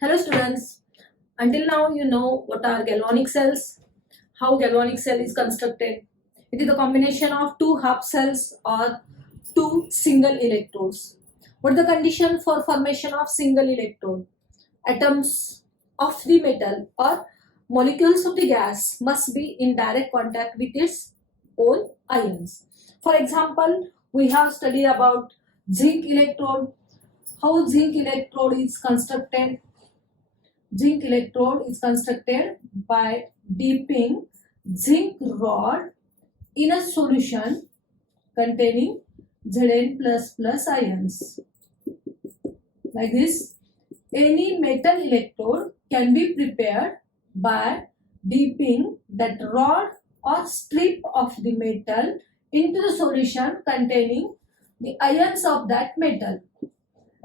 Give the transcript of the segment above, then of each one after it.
Hello students, until now you know what are galvanic cells, how galvanic cell is constructed. It is a combination of two half cells or two single electrodes. What is the condition for formation of single electrode? Atoms of the metal or molecules of the gas must be in direct contact with its own ions. For example, we have studied about zinc electrode, how zinc electrode is constructed. Zinc electrode is constructed by dipping zinc rod in a solution containing Zn++ ions. Like this, any metal electrode can be prepared by dipping that rod or strip of the metal into the solution containing the ions of that metal.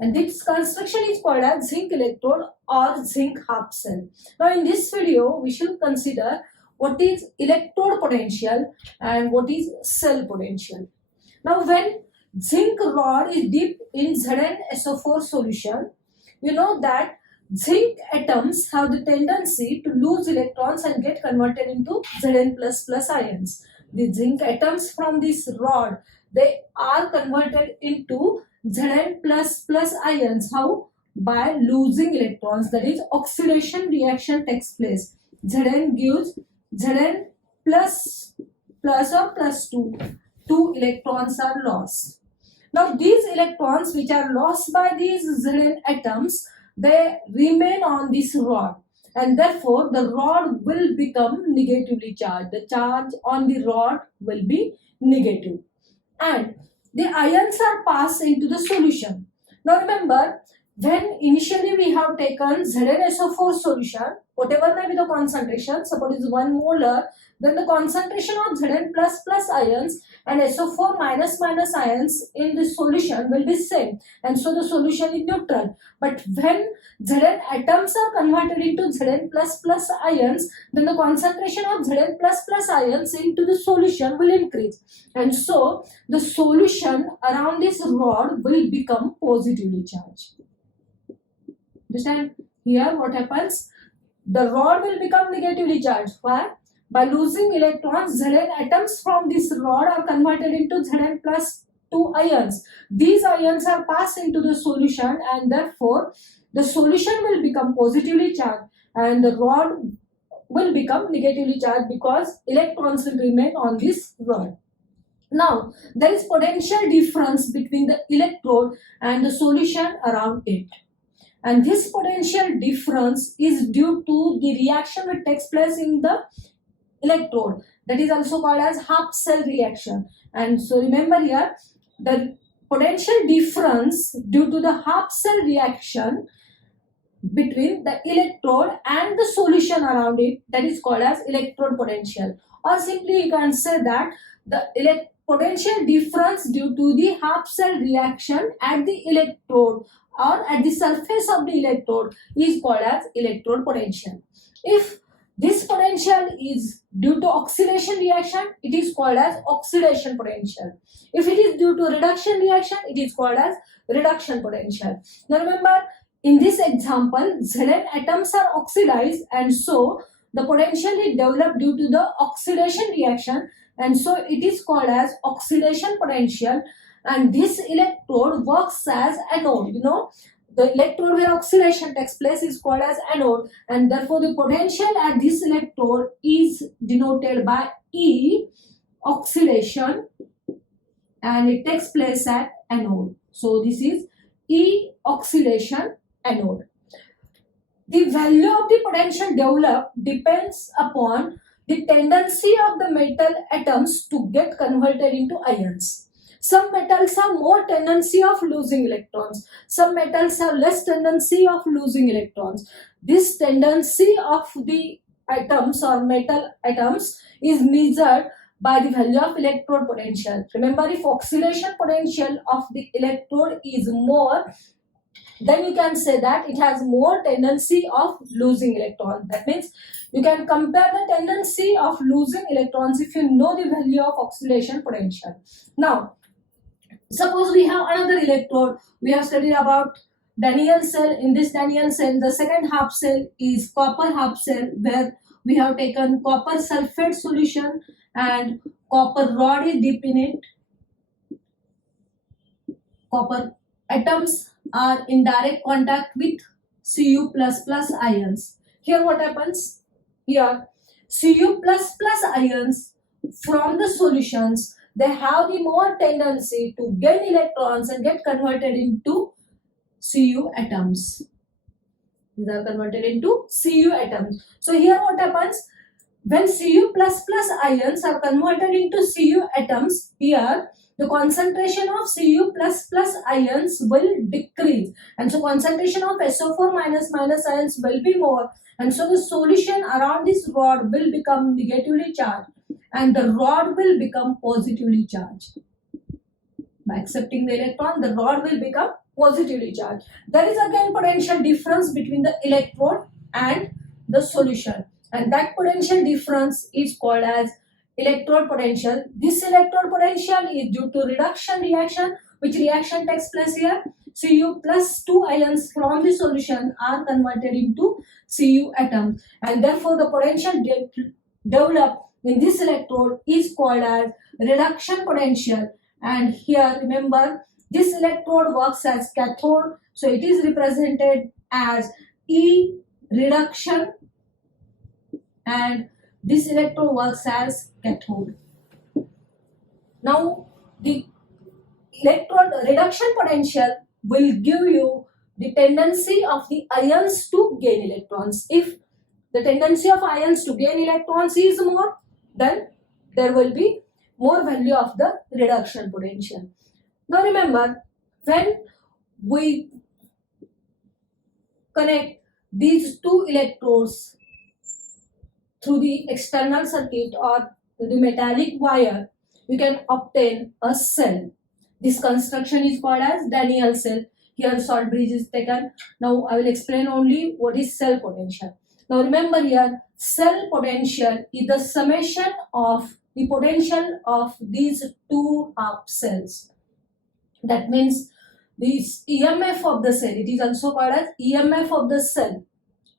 And this construction is called as zinc electrode or zinc half cell. Now in this video, we shall consider what is electrode potential and what is cell potential. Now when zinc rod is dipped in ZnSO4 solution, you know that zinc atoms have the tendency to lose electrons and get converted into Zn++ ions. The zinc atoms from this rod, they are converted into Zn++ ions. How? By losing electrons, that is oxidation reaction takes place. Zn gives Zn plus or plus 2. 2 electrons are lost. Now these electrons which are lost by these Zn atoms, they remain on this rod and therefore the rod will become negatively charged. The charge on the rod will be negative. And the ions are passed into the solution. Now remember, when initially we have taken ZnSO4 solution, whatever may be the concentration, suppose it is 1 molar, then the concentration of Zn++ ions and SO4 minus ions in the solution will be same, and so the solution is neutral. But when Zn atoms are converted into Zn++ ions, then the concentration of Zn++ ions into the solution will increase, and so the solution around this rod will become positively charged. Understand? Here what happens? The rod will become negatively charged. Why? By losing electrons, Zn atoms from this rod are converted into Zn+2 ions. These ions are passed into the solution and therefore the solution will become positively charged and the rod will become negatively charged because electrons will remain on this rod. Now, there is potential difference between the electrode and the solution around it. And this potential difference is due to the reaction that takes place in the electrode. That is also called as half cell reaction. And so remember here, the potential difference due to the half cell reaction between the electrode and the solution around it, that is called as electrode potential. Or simply you can say that the potential difference due to the half cell reaction at the electrode or at the surface of the electrode is called as electrode potential. If this potential is due to oxidation reaction, it is called as oxidation potential. If it is due to reduction reaction, it is called as reduction potential. Now remember, in this example, Zn atoms are oxidized and so the potential is developed due to the oxidation reaction, and so it is called as oxidation potential. And this electrode works as anode. You know, the electrode where oxidation takes place is called as anode, and therefore the potential at this electrode is denoted by E, oxidation, and it takes place at anode. So this is E, oxidation, anode. The value of the potential developed depends upon the tendency of the metal atoms to get converted into ions. Some metals have more tendency of losing electrons. Some metals have less tendency of losing electrons. This tendency of the atoms or metal atoms is measured by the value of electrode potential. Remember, if oxidation potential of the electrode is more, then you can say that it has more tendency of losing electrons. That means you can compare the tendency of losing electrons if you know the value of oxidation potential. Now, suppose we have another electrode. We have studied about Daniell cell. In this Daniell cell, the second half cell is copper half cell, where we have taken copper sulfate solution and copper rod is dipped in it. Copper atoms are in direct contact with Cu++ ions. Here what happens? Here Cu++ ions from the solutions, they have the more tendency to gain electrons and get converted into Cu atoms. These are converted into Cu atoms. So here what happens? When Cu++ ions are converted into Cu atoms, here the concentration of Cu++ ions will decrease, and so concentration of SO4- ions will be more, and so the solution around this rod will become negatively charged and the rod will become positively charged. By accepting the electron, the rod will become positively charged. There is again potential difference between the electrode and the solution, and that potential difference is called as electrode potential. This electrode potential is due to reduction reaction. Which reaction takes place here? Cu+2 ions from the solution are converted into Cu atoms, and therefore the potential developed in this electrode is called as reduction potential. And here remember, this electrode works as cathode, so it is represented as E reduction, and this electrode works as cathode. Now the electrode reduction potential will give you the tendency of the ions to gain electrons. If the tendency of ions to gain electrons is more, then there will be more value of the reduction potential. Now remember, when we connect these two electrodes through the external circuit or the metallic wire, you can obtain a cell. This construction is called as Daniell cell. Here salt bridge is taken. Now I will explain only what is cell potential. Now remember here, cell potential is the summation of the potential of these two half cells. That means this EMF of the cell, it is also called as EMF of the cell,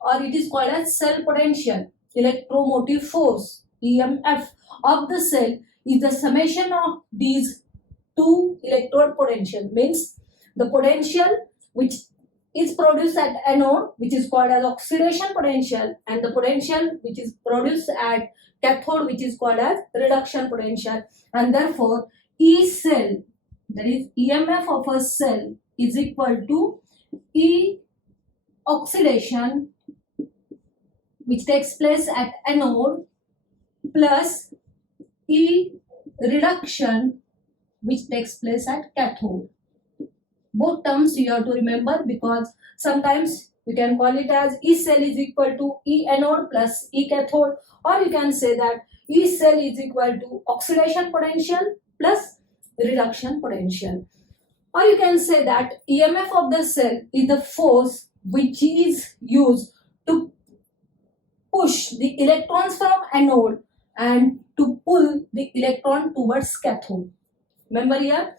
or it is called as cell potential. Electromotive force, EMF of the cell, is the summation of these two electrode potential. Means the potential which is produced at anode, which is called as oxidation potential, and the potential which is produced at cathode, which is called as reduction potential. And therefore E cell, that is EMF of a cell, is equal to E oxidation, which takes place at anode, plus E reduction, which takes place at cathode. Both terms you have to remember, because sometimes you can call it as E cell is equal to E anode plus E cathode, or you can say that E cell is equal to oxidation potential plus reduction potential, or you can say that EMF of the cell is the force which is used to push the electrons from anode and to pull the electron towards cathode. Remember here,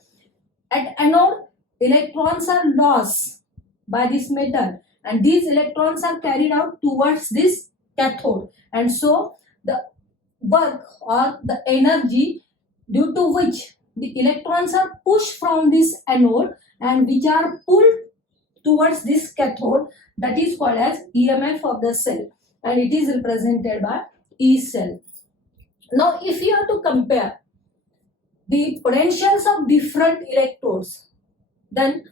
at anode electrons are lost by this metal, and these electrons are carried out towards this cathode, and so the work or the energy due to which the electrons are pushed from this anode and which are pulled towards this cathode, that is called as EMF of the cell, and it is represented by E cell. Now if you have to compare the potentials of different electrodes, then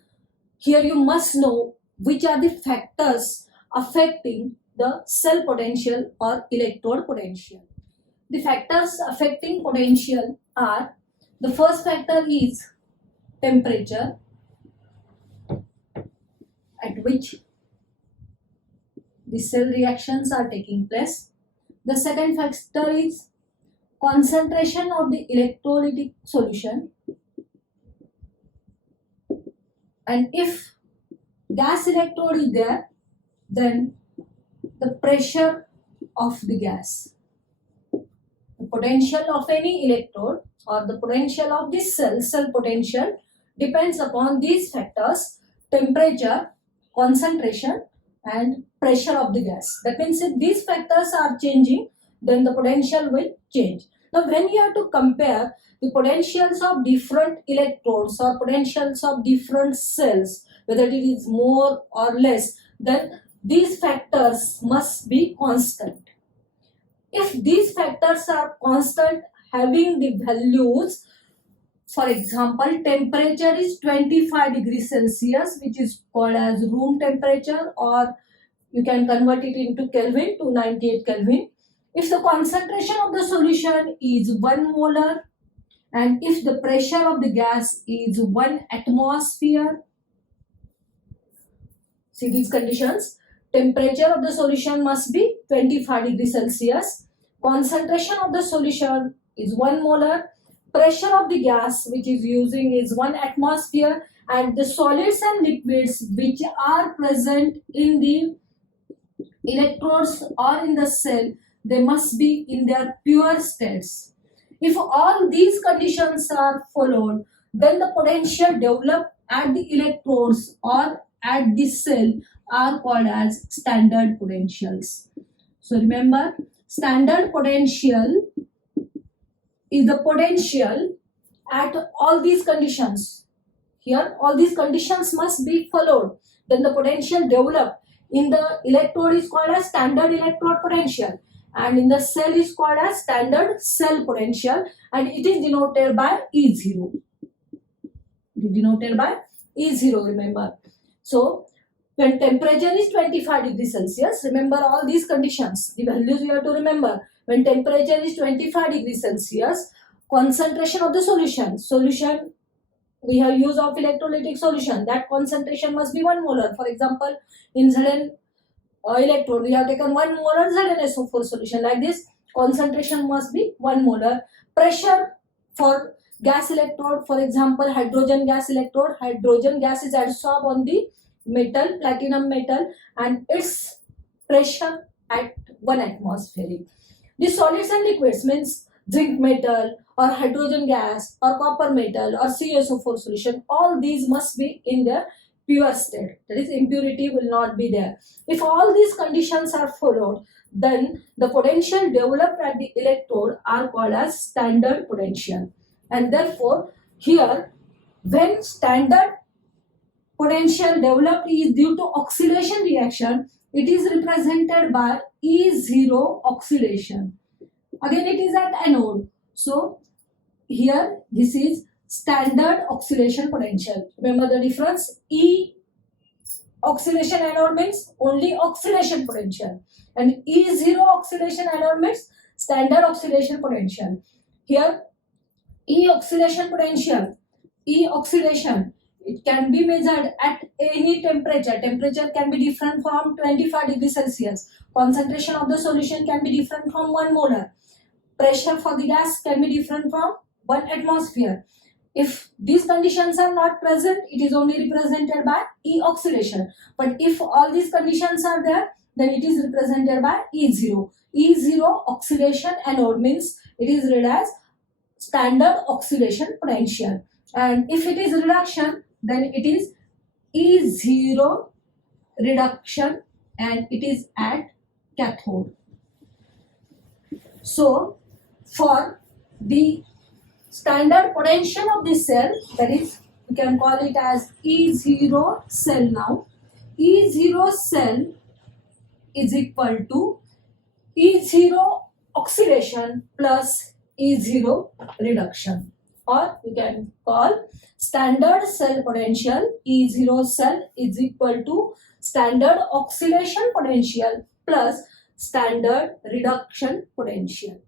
here you must know which are the factors affecting the cell potential or electrode potential. The factors affecting potential are, the first factor is temperature at which the cell reactions are taking place. The second factor is concentration of the electrolytic solution, and if gas electrode is there, then the pressure of the gas. The potential of any electrode or the potential of this cell potential depends upon these factors: temperature, concentration and pressure of the gas. That means if these factors are changing, then the potential will change. Now when you have to compare the potentials of different electrodes or potentials of different cells, whether it is more or less, then these factors must be constant. If these factors are constant, having the values, for example, temperature is 25 degrees Celsius, which is called as room temperature, or you can convert it into Kelvin to 98 Kelvin. If the concentration of the solution is 1 molar and if the pressure of the gas is 1 atmosphere, see these conditions, temperature of the solution must be 25 degrees Celsius, concentration of the solution is 1 molar, pressure of the gas which is using is 1 atmosphere, and the solids and liquids which are present in the electrodes or in the cell, they must be in their pure states. If all these conditions are followed, then the potential developed at the electrodes or at the cell are called as standard potentials. So remember, standard potential is the potential at all these conditions. Here all these conditions must be followed. Then the potential developed in the electrode is called as standard electrode potential, and in the cell is called as standard cell potential, and it is denoted by E0. It is denoted by E0, remember. So when temperature is 25 degrees Celsius, remember all these conditions, the values you have to remember. When temperature is 25 degrees Celsius, concentration of the solution, we have use of electrolytic solution, that concentration must be 1 molar. For example, in Zn electrode, we have taken 1 molar ZnSO4 solution. Like this, concentration must be 1 molar. Pressure for gas electrode, for example, hydrogen gas electrode, hydrogen gas is adsorbed on the metal, platinum metal, and its pressure at 1 atmospheric. The solids and liquids means zinc metal or hydrogen gas or copper metal or CaSO4 solution, all these must be in their pure state, that is impurity will not be there. If all these conditions are followed, then the potential developed at the electrode are called as standard potential. And therefore here, when standard potential developed is due to oxidation reaction, it is represented by E0 oxidation. Again it is at anode. So here this is standard oxidation potential. Remember the difference, E oxidation anode means only oxidation potential, and E0 oxidation anode means standard oxidation potential. Here E oxidation potential, E oxidation, it can be measured at any temperature. Temperature can be different from 25 degrees Celsius. Concentration of the solution can be different from 1 molar. Pressure for the gas can be different from 1 atmosphere. If these conditions are not present, it is only represented by E oxidation. But if all these conditions are there, then it is represented by E0. E0 oxidation anode means it is read as standard oxidation potential. And if it is reduction, then it is E0 reduction, and it is at cathode. So for the standard potential of the cell, that is, we can call it as E0 cell now. E0 cell is equal to E0 oxidation plus E0 reduction, or you can call standard cell potential E0 cell is equal to standard oxidation potential plus standard reduction potential.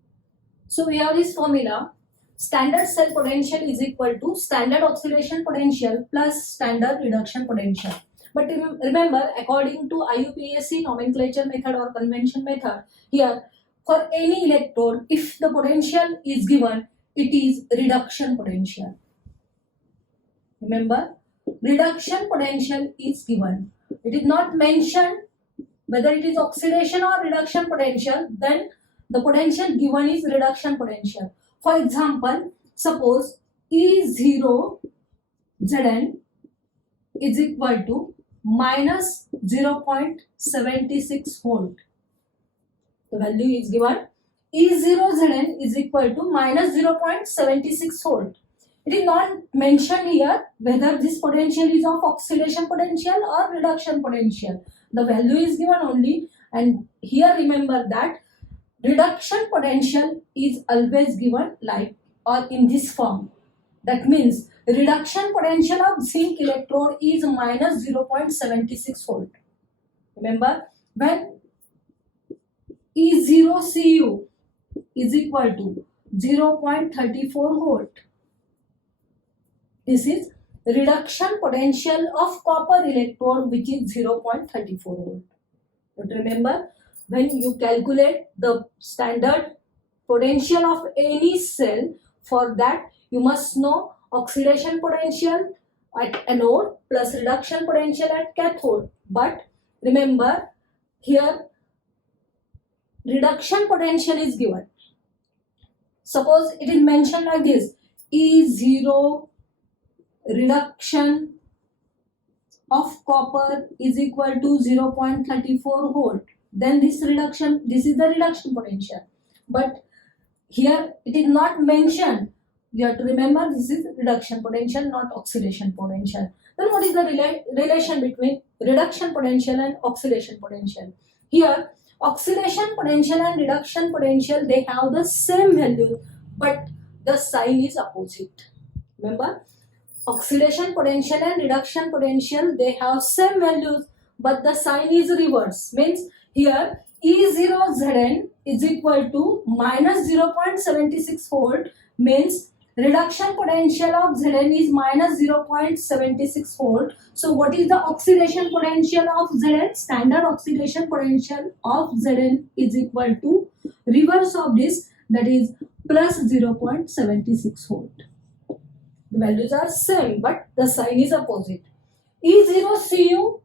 So we have this formula, standard cell potential is equal to standard oxidation potential plus standard reduction potential. But remember, according to IUPAC nomenclature method or convention method, here for any electrode, if the potential is given, it is reduction potential. Remember, reduction potential is given. It is not mentioned whether it is oxidation or reduction potential, then the potential given is reduction potential. For example, suppose E0 Zn is equal to minus 0.76 volt. The value is given E0Zn is equal to minus 0.76 volt. It is not mentioned here whether this potential is of oxidation potential or reduction potential. The value is given only, and here remember that reduction potential is always given like or in this form. That means reduction potential of zinc electrode is minus 0.76 volt. Remember, when E0Cu is equal to 0.34 volt, this is reduction potential of copper electrode, which is 0.34 volt. But remember, when you calculate the standard potential of any cell, for that you must know oxidation potential at anode plus reduction potential at cathode. But remember, here reduction potential is given. Suppose it is mentioned like this: E0 reduction of copper is equal to 0.34 volt. Then this is the reduction potential. But here it is not mentioned. You have to remember this is reduction potential, not oxidation potential. Then what is the relation between reduction potential and oxidation potential? Here oxidation potential and reduction potential, they have the same value, but the sign is opposite. Remember, oxidation potential and reduction potential, they have same values, but the sign is reverse. Means here E0Zn is equal to minus 0.76 volt, means reduction potential of Zn is minus 0.76 volt. So what is the oxidation potential of Zn? Standard oxidation potential of Zn is equal to reverse of this, that is plus 0.76 volt. The values are same, but the sign is opposite. E0Cu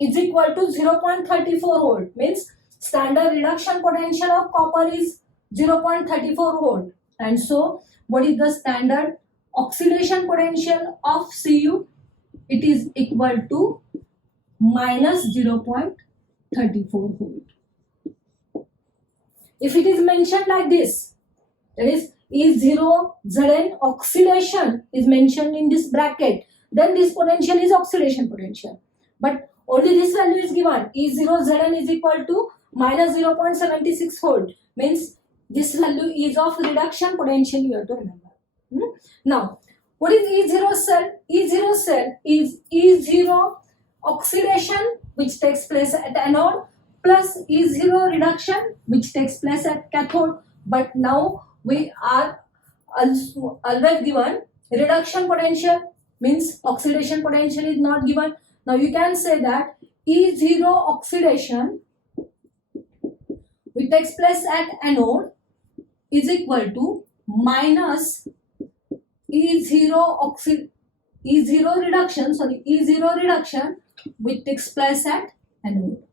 is equal to 0.34 volt, means standard reduction potential of copper is 0.34 volt. And so what is the standard oxidation potential of Cu? It is equal to minus 0.34 volt. If it is mentioned like this, that is E0Zn oxidation is mentioned in this bracket, then this potential is oxidation potential. But only this value is given, E0Zn is equal to minus 0.76 volt, means this value is of reduction potential, you have to remember. Now, what is E0 cell? E0 cell is E0 oxidation, which takes place at anode, plus E0 reduction, which takes place at cathode. But now we are also always given reduction potential, means oxidation potential is not given. Now you can say that E0 oxidation, which takes place at anode, is equal to minus E0 reduction, which takes place at anode.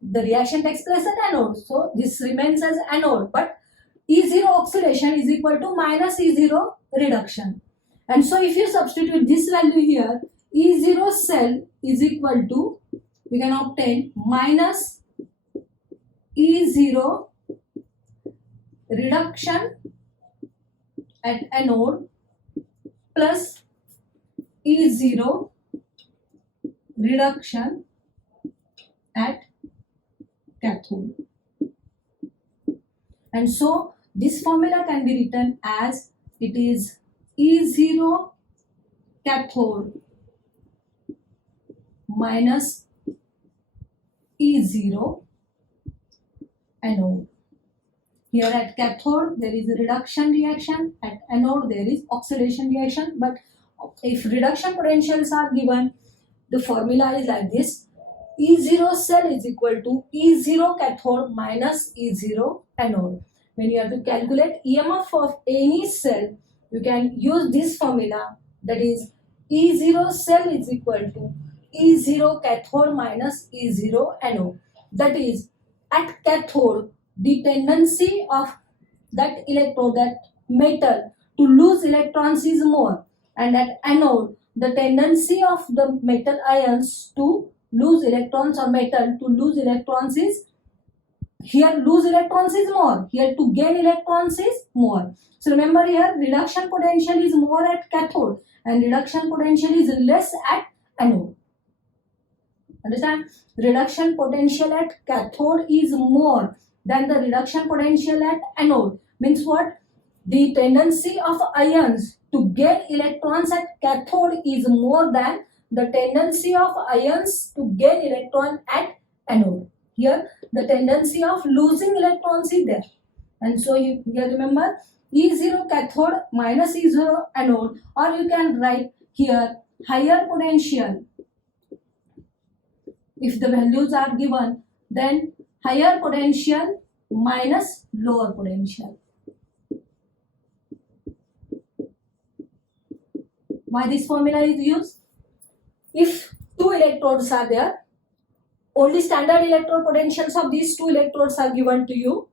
The reaction takes place at anode, so this remains as anode, but E0 oxidation is equal to minus E0 reduction. And so if you substitute this value here, E0 cell is equal to, we can obtain minus E0 reduction at anode plus E0 reduction at cathode. And so this formula can be written as it is E0 cathode minus E0 anode. Here at cathode there is a reduction reaction, at anode there is oxidation reaction. But if reduction potentials are given, the formula is like this: E0 cell is equal to E0 cathode minus E0 anode. When you have to calculate EMF of any cell, you can use this formula, that is E0 cell is equal to E0 cathode minus E0 anode. That is, at cathode, the tendency of that electrode, that metal, to lose electrons is more, and at anode, the tendency of the metal ions to lose electrons or metal to lose electrons is, here lose electrons is more, here to gain electrons is more. So remember here reduction potential is more at cathode and reduction potential is less at anode. Understand? Reduction potential at cathode is more than the reduction potential at anode. Means what? The tendency of ions to gain electrons at cathode is more than the tendency of ions to gain electron at anode. Here the tendency of losing electrons is there. And so you here remember E0 cathode minus E0 anode, or you can write here higher potential. If the values are given, then higher potential minus lower potential. Why this formula is used? If two electrodes are there, only standard electrode potentials of these two electrodes are given to you,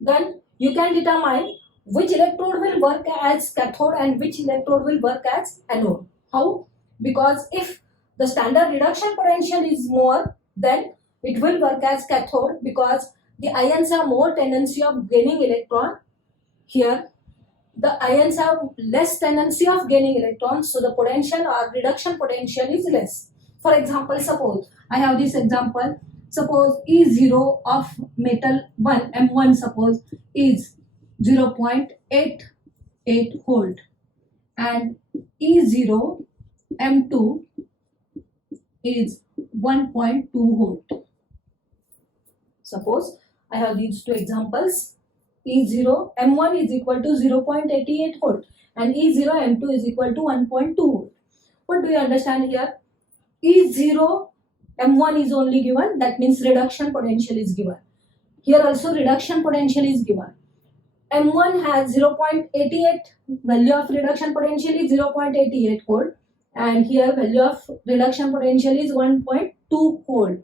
then you can determine which electrode will work as cathode and which electrode will work as anode. How? Because if the standard reduction potential is more, then it will work as cathode because the ions have more tendency of gaining electron. Here the ions have less tendency of gaining electrons, so the potential or reduction potential is less. For example, suppose I have this example. Suppose E0 of metal 1 M1 suppose is 0.88 volt and E0 M2 is 1.2 volt. Suppose I have these two examples. E0 M1 is equal to 0.88 volt and E0 M2 is equal to 1.2 volt. What do you understand here? E0 M1 is only given, that means reduction potential is given. Here also reduction potential is given. M1 has 0.88, value of reduction potential is 0.88 volt and here value of reduction potential is 1.2 volt.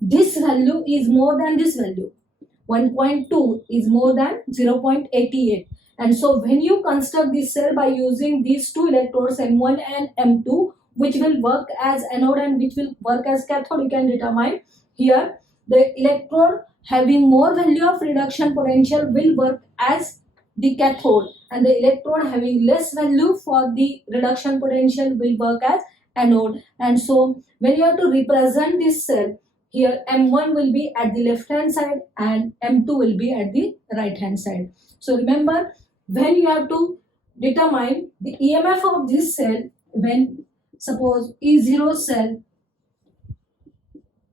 This value is more than this value. 1.2 is more than 0.88, and so when you construct this cell by using these two electrodes M1 and M2, which will work as anode and which will work as cathode, you can determine here the electrode having more value of reduction potential will work as the cathode and the electrode having less value for the reduction potential will work as anode. And so when you have to represent this cell, here M1 will be at the left hand side and M2 will be at the right hand side. So remember, when you have to determine the EMF of this cell, when suppose E0 cell,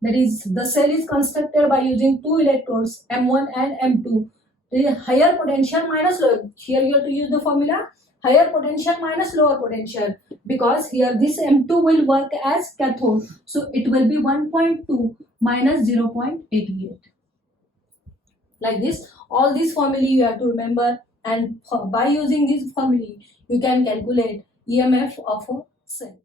that is the cell is constructed by using two electrodes M1 and M2, the higher potential minus lower, here you have to use the formula higher potential minus lower potential, because here this M2 will work as cathode, so it will be 1.2 minus 0.88. Like this, all these formulae you have to remember, and by using this formulae you can calculate EMF of a cell.